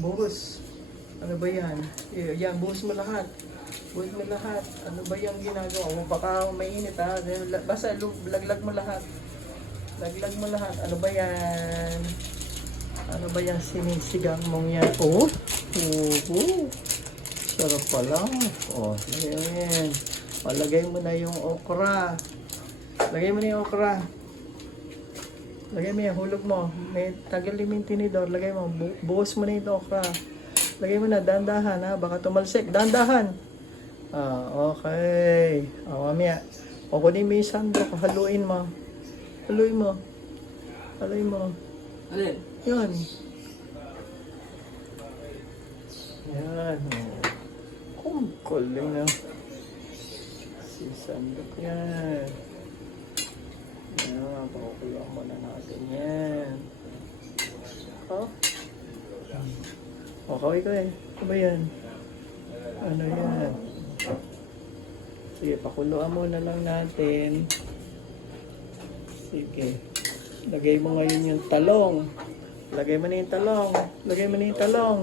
Buhos. Ano ba yan? Yan, buhos mo lahat. Buhos mo lahat. Ano ba yung ginagawa mo? Baka mainit ha. Basta laglag mo lahat. Laglag mo lahat. Ano ba yan? Ano ba yung sinisigang mong yan? Oh! Sarap pala. Oh, yan. O, lagay mo na yung okra. Lagay mo na yung okra. Lagay mo yan, hulog mo. May tagal yung tinidor. Lagay mo, buhos mo na yung okra. Lagay mo na, dandahan ha. Baka tumalsik. Dandahan. Okay. Mamaya. O, kunin mo yung sandok. Haluin mo. Haluin mo. Haluin mo. Alin? Yan. Yan. Kung kuling na. Si sandok yan. Yan. Pakukulang muna natin yan. Oh. O, kaway ko eh. Ano ba yan? Ano yan? Sige, pakuluan muna lang natin. Sige. Lagay mo ngayon yung talong. Lagay mo na yung talong. Lagay mo na yung talong.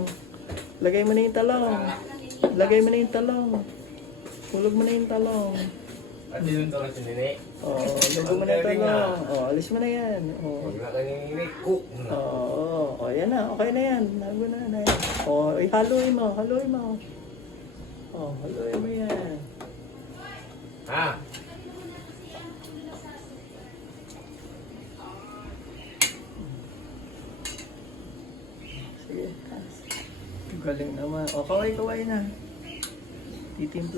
Lagay mo na yung talong. Lagay mo na yung talong. Hulog mo na yung talong. Ano yung talong si Nene? Oo, lagay mo na yung talong. Oo, alis mo na yan. Oo. Huwag na kayo Nene. Cook. Oo, yan na. Okay na yan. Nago na yan. Oo, haluin mo. Haluin mo. Oo, haluin mo yan. Ha? Sige. Galing naman. O, kaway-kaway na. Titimpla.